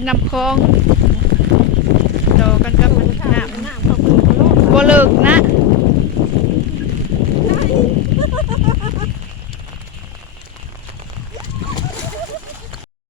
เป็นน้ำคลองต่อกันกับน้ำบ่เลิกนะ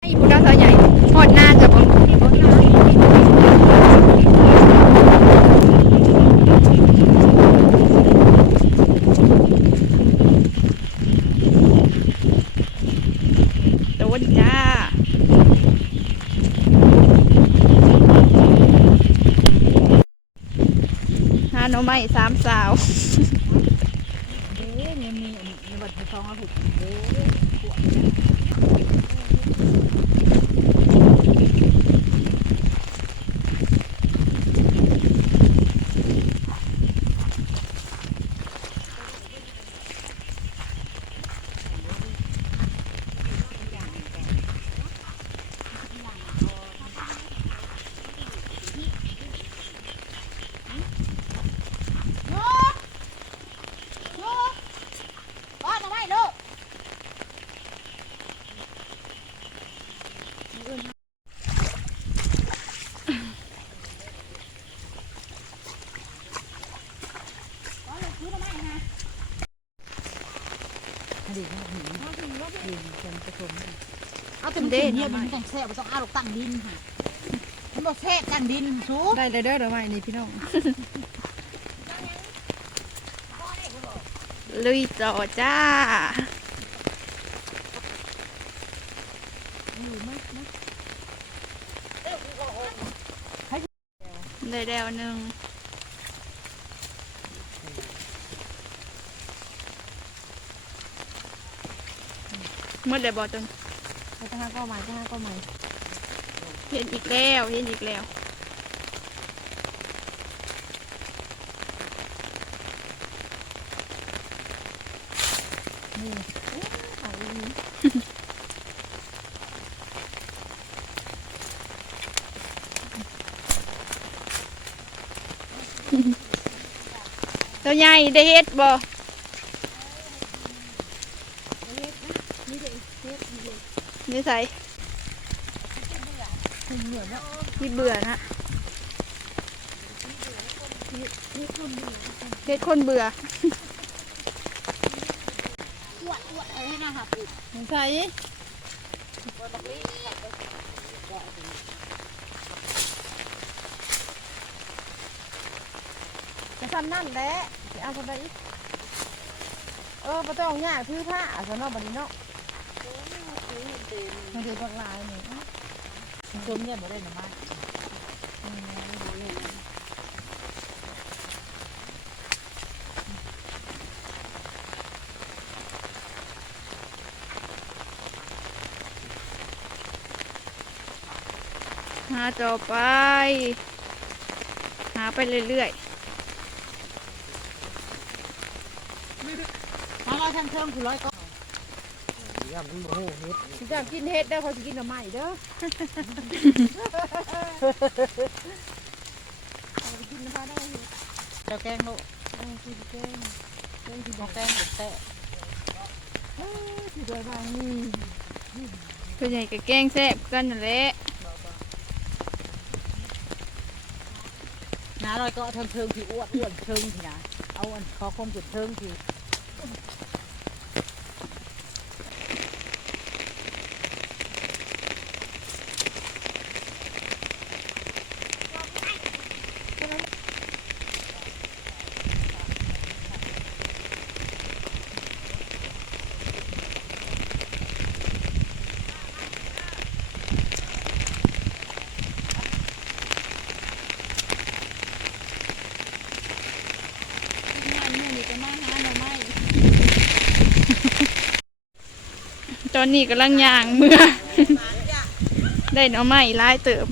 ไอ้ผู้ดาวสาวใหญ่หอดหน้ากับผมโดนจ้าหาหน่อไม้สามสาวมีบัตรทองเอาถูกเอาแต่เด่นเนี่ยมันต้องแช่มันต้องเอาตั้งดินค่ะมันต้องแช่ตั้งดินสูงได้เลยเด้อเดี๋ยวมานี่พี่น้องลุยต่อจ้าได้แล้วหนึ่งเมื่อไรบอจนจะห้าก็ใหม่เห็นอีกแล้วนี่ตัวใหญ่ได้เฮ็ดบ่นี่ใส่ที่เบื่อนะเฮ็ดคนเบื่อใส่จะซ้ำนั่นแหละจะเอาคนใดประต้องหญ้าถือผ้าสนอบันนี้เนาะมันเดือดร้อนลายนี่ชมเนี่ยบ่ได้หน่อไม้หาต่อไปหาไปเรื่อยถ้าเราทำเครื่องคือ100ก็ย่ำมันโอ้เฮ็ดจะกินเฮ็ดได้พอจะกินหน่อไม้เด้อกินนะคะได้เจ้าแกงลูกกินแกงกินแกงเด็ดแตะที่โดยบางนี่ตัวใหญ่กับแกงแซ่บกันนั่นแหละน้าลอยก็เทิงที่อ้วนเทิงที่นะเอาอันคอคมจุดเทิงที่ตอนนี้กำลังย่างเมื่อได้หน่อไม้หลายเติม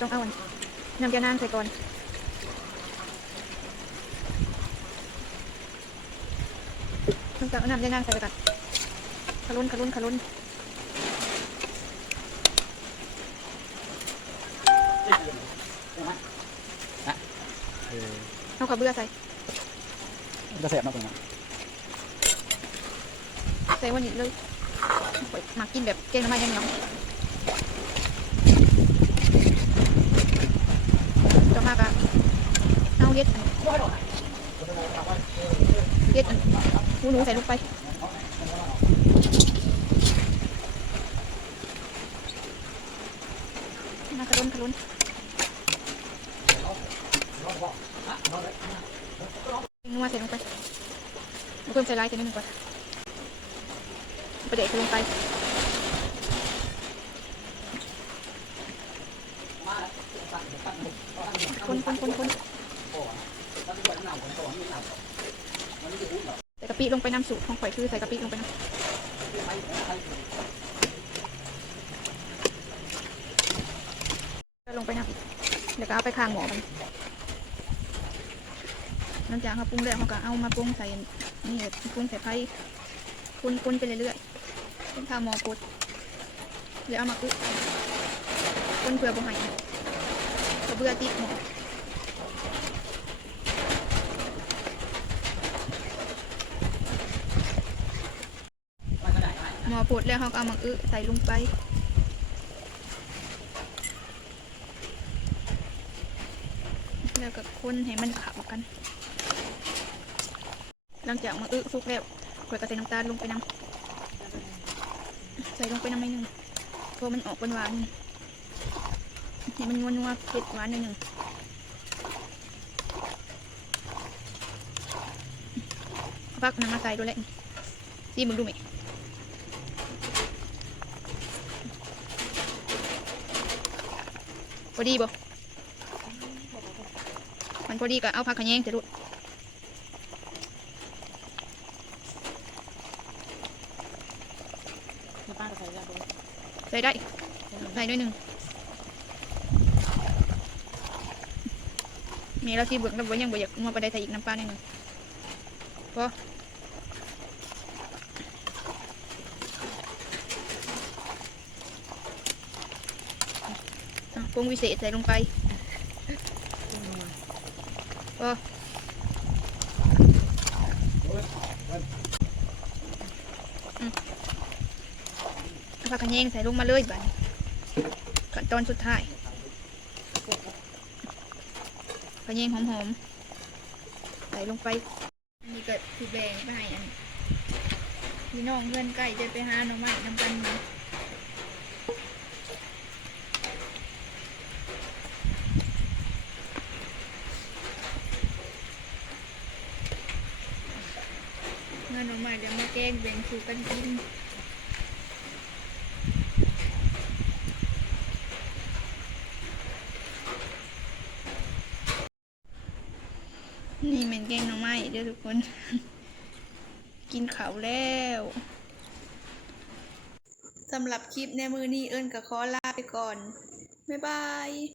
ต้องเอาน้ำยานางใส่ก่อนต้องเอาน้ำยานางใส่ไปก่อนขลุ่นเอาข้าวเบื่อใส่ จะแสบมากกว่านั้น ใส่วันนี้เลยหมักกินแบบแกงน้ำมันยังเหนียวต่อมาก็เอาเย็ดหูหนูใส่ลงไปมากระล้นนัวใส่ลงไปเพิ่มใส่ลายใส่นิดนึงก่อนประเดี๋ยวใส่ลงไปคนใส่กะปิลงไปน้ำสูตรของข่อยคือใส่กะปิลงไปน้ำลงไปน้ำอีกเดี๋ยวก็เอาไปข้างหม้อมันหลังจากเราปรุงแล้วเราก็เอามาปรุงใส่นี่ปรุงใส่ไข่คนไปเรื่อยๆเป็นข้าวหม้อปดเดี๋ยวเอามาคนเพื่อบ่ให้กระเบื้อติดหม้อหม้อปดแล้วเราก็เอามาใส่ลงไปแล้วก็คนให้มันเข้ากันหลังจากมาสุกแล้วข่อยก็ใส่น้ำตาลลงไปน้ำใส่ลงไปน้ำไม่หนึ่งเพราะมันออกหวานนี่มันนัวเผ็ดหวานหน่อยหนึ่งพักน้ำมาใส่ด้วยแหละที่มึงดูไหมพอดีบ่มันพอดีก็เอาผักขะแยงเสร็จลูกใส่ได้ใส่ด้วยหนึ่งมีเราที่เบิกแล้วยังบ่อยากมาไปได้ใส่อีกน้ำปลาหนึ่งพอปรุงวิเศษใส่ลงไปพอผักขะแยงใส่ลงมาเลยบัดขั้นตอนสุดท้ายขะแยงหอมๆใส่ลงไปนี่ก็คือแบ่งไปให้อันพี่น้องเพื่อนใกล้จะไปหาหน่อไม้นำกันมาเงินหน่อไม้เดี๋ยวมาแกงแบ่งสู่กันกินนี่เป็นแกงหน่อไม้เด้อทุกคน กินข้าวแล้วสำหรับคลิปในมือนี้เอิญกับขอลาไปก่อนบ๊ายบาย